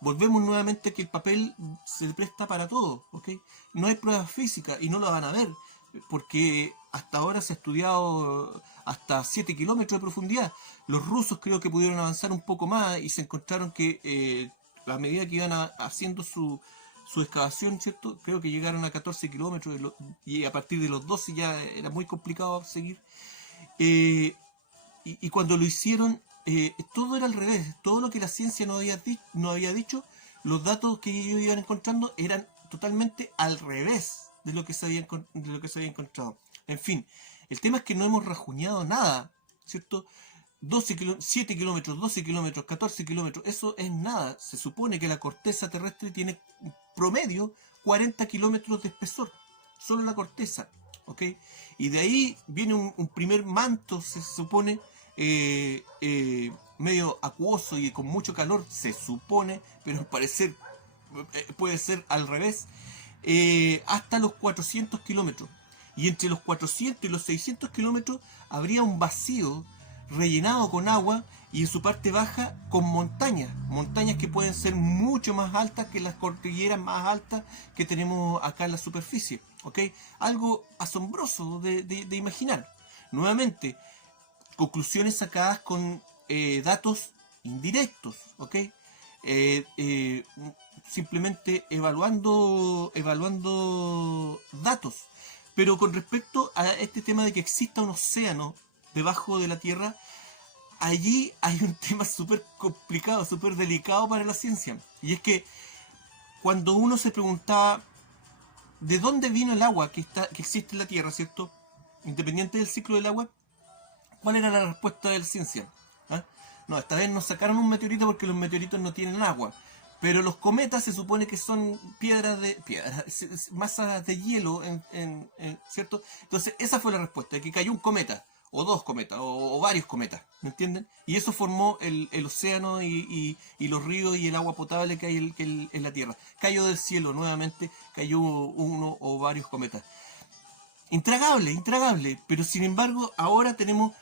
Volvemos nuevamente a que el papel se presta para todo, ¿ok? No hay pruebas físicas y no lo van a ver, porque hasta ahora se ha estudiado hasta 7 kilómetros de profundidad. Los rusos creo que pudieron avanzar un poco más y se encontraron que a medida que iban haciendo su excavación, ¿cierto? Creo que llegaron a 14 kilómetros y a partir de los 12 ya era muy complicado seguir. Y cuando lo hicieron, todo era al revés. Todo lo que la ciencia no había dicho, los datos que ellos iban encontrando eran totalmente al revés de lo que se había encontrado. En fin, el tema es que no hemos rajuñado nada, ¿cierto? 7 kilómetros, 12 kilómetros, 14 kilómetros, eso es nada. Se supone que la corteza terrestre tiene promedio 40 kilómetros de espesor, solo la corteza, ¿ok? Y de ahí viene un primer manto, se supone, medio acuoso y con mucho calor, se supone, pero al parecer puede ser al revés, hasta los 400 kilómetros. Y entre los 400 y los 600 kilómetros habría un vacío rellenado con agua y en su parte baja con montañas que pueden ser mucho más altas que las cordilleras más altas que tenemos acá en la superficie, ¿ok? Algo asombroso de imaginar. Nuevamente, conclusiones sacadas con datos indirectos, ¿ok? Simplemente evaluando datos. Pero con respecto a este tema de que exista un océano debajo de la Tierra, allí hay un tema súper complicado, súper delicado para la ciencia. Y es que cuando uno se preguntaba de dónde vino el agua que existe en la Tierra, ¿cierto? Independiente del ciclo del agua, ¿cuál era la respuesta de la ciencia? ¿Ah? No, esta vez nos sacaron un meteorito porque los meteoritos no tienen agua. Pero los cometas se supone que son masas de hielo, ¿cierto? Entonces esa fue la respuesta, que cayó un cometa, o dos cometas, o varios cometas, ¿me entienden? Y eso formó el océano y los ríos y el agua potable que hay en la Tierra. Cayó del cielo nuevamente, cayó uno o varios cometas. Intragable, pero sin embargo ahora tenemos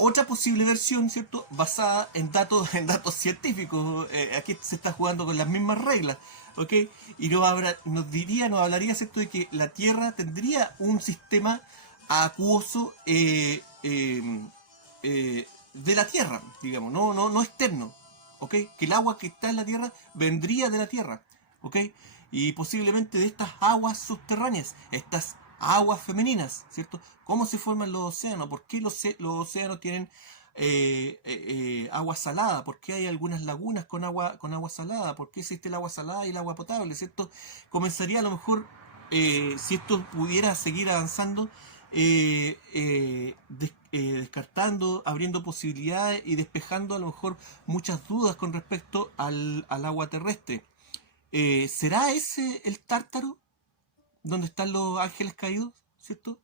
otra posible versión, ¿cierto? Basada en datos científicos. Aquí se está jugando con las mismas reglas, ¿ok? Y nos hablaría, ¿cierto?, de que la Tierra tendría un sistema acuoso de la Tierra, digamos, no externo, ¿ok? Que el agua que está en la Tierra vendría de la Tierra, ¿ok? Y posiblemente de estas aguas subterráneas, estas aguas femeninas, ¿cierto? ¿Cómo se forman los océanos? ¿Por qué los océanos tienen agua salada? ¿Por qué hay algunas lagunas con agua salada? ¿Por qué existe el agua salada y el agua potable? ¿Cierto? Comenzaría a lo mejor, si esto pudiera seguir avanzando, descartando, abriendo posibilidades y despejando a lo mejor muchas dudas con respecto al agua terrestre. ¿Será ese el Tártaro? ¿Dónde están los ángeles caídos? ¿Cierto?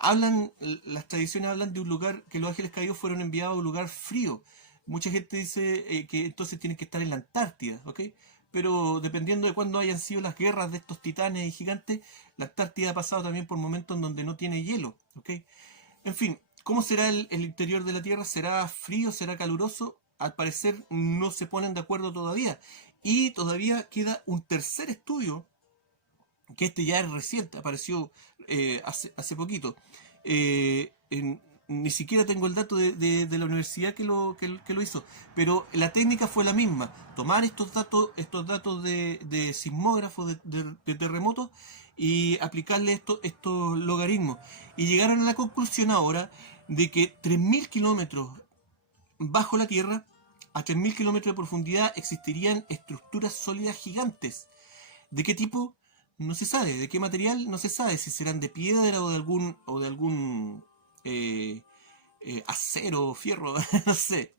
Las tradiciones hablan de un lugar, que los ángeles caídos fueron enviados a un lugar frío. Mucha gente dice que entonces tienen que estar en la Antártida, ¿ok? Pero dependiendo de cuándo hayan sido las guerras de estos titanes y gigantes, la Antártida ha pasado también por momentos en donde no tiene hielo, ¿ok? En fin, ¿cómo será el interior de la Tierra? ¿Será frío? ¿Será caluroso? Al parecer no se ponen de acuerdo todavía. Y todavía queda un tercer estudio, que este ya es reciente, apareció hace poquito. Ni siquiera tengo el dato de la universidad que lo hizo, pero la técnica fue la misma: tomar estos datos de sismógrafos, de terremotos, y aplicarle estos logaritmos. Y llegaron a la conclusión ahora de que 3.000 kilómetros bajo la Tierra, a 3.000 kilómetros de profundidad, existirían estructuras sólidas gigantes. ¿De qué tipo? No se sabe. ¿De qué material? No se sabe. Si serán de piedra o de algún acero, fierro, no sé.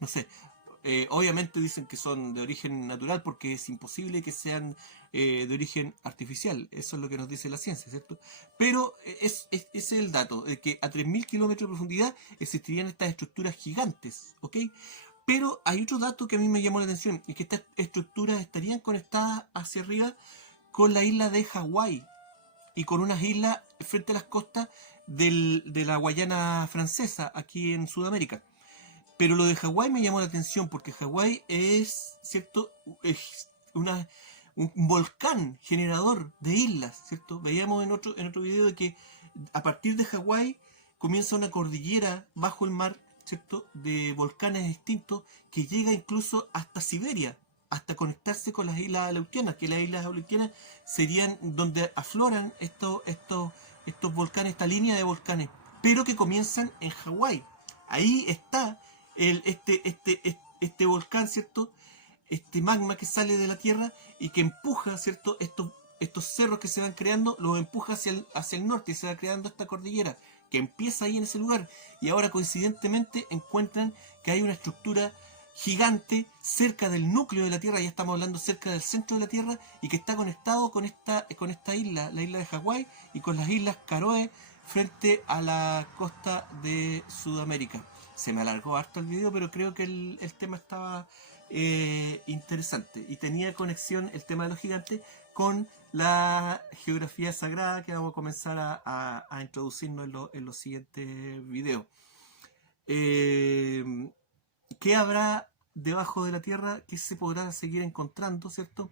Obviamente dicen que son de origen natural porque es imposible que sean de origen artificial. Eso es lo que nos dice la ciencia, ¿cierto? Pero ese es el dato, de que a 3.000 kilómetros de profundidad existirían estas estructuras gigantes, ¿ok? Pero hay otro dato que a mí me llamó la atención, y que estas estructuras estarían conectadas hacia arriba con la isla de Hawái y con unas islas frente a las costas de la Guayana francesa, aquí en Sudamérica. Pero lo de Hawái me llamó la atención porque Hawái es, ¿cierto? Es un volcán generador de islas, ¿cierto? Veíamos en otro video de que a partir de Hawái comienza una cordillera bajo el mar, ¿cierto? De volcanes extintos que llega incluso hasta Siberia, hasta conectarse con las islas Aleutianas, que las islas Aleutianas serían donde afloran estos volcanes, esta línea de volcanes, pero que comienzan en Hawái. Ahí está este volcán, ¿cierto? Este magma que sale de la tierra y que empuja, ¿cierto? Estos cerros que se van creando, los empuja hacia el norte, y se va creando esta cordillera que empieza ahí en ese lugar. Y ahora, coincidentemente, encuentran que hay una estructura gigante cerca del núcleo de la Tierra, ya estamos hablando cerca del centro de la Tierra, y que está conectado con esta isla, la isla de Hawái, y con las islas Caroe frente a la costa de Sudamérica. Se me alargó harto el video, pero creo que el tema estaba interesante, y tenía conexión el tema de los gigantes con la geografía sagrada que vamos a comenzar a introducirnos en los siguientes videos. ¿Qué habrá debajo de la Tierra? ¿Qué se podrá seguir encontrando, cierto?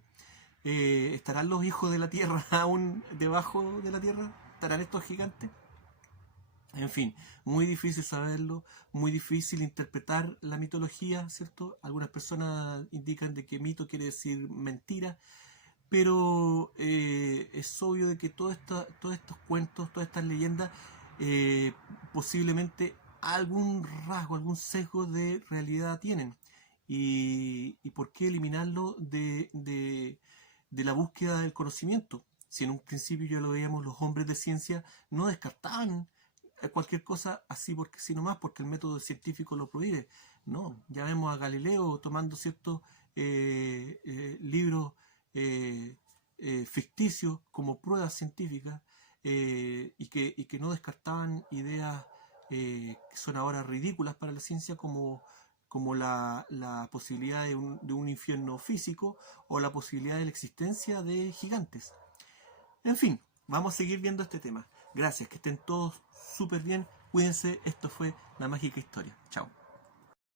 ¿Estarán los hijos de la Tierra aún debajo de la Tierra? ¿Estarán estos gigantes? En fin, muy difícil saberlo, muy difícil interpretar la mitología, ¿cierto? Algunas personas indican de que mito quiere decir mentira, pero es obvio de que todos estos cuentos, todas estas leyendas, posiblemente algún rasgo, algún sesgo de realidad tienen. ¿Y por qué eliminarlo de la búsqueda del conocimiento? Si en un principio ya lo veíamos, los hombres de ciencia no descartaban cualquier cosa así porque sí nomás, porque el método científico lo prohíbe. No, ya vemos a Galileo tomando ciertos libros ficticios como pruebas científicas, y que no descartaban ideas que son ahora ridículas para la ciencia, como la posibilidad de un infierno físico, o la posibilidad de la existencia de gigantes. En fin, vamos a seguir viendo este tema. Gracias, que estén todos súper bien. Cuídense, esto fue La Mágica Historia. Chao.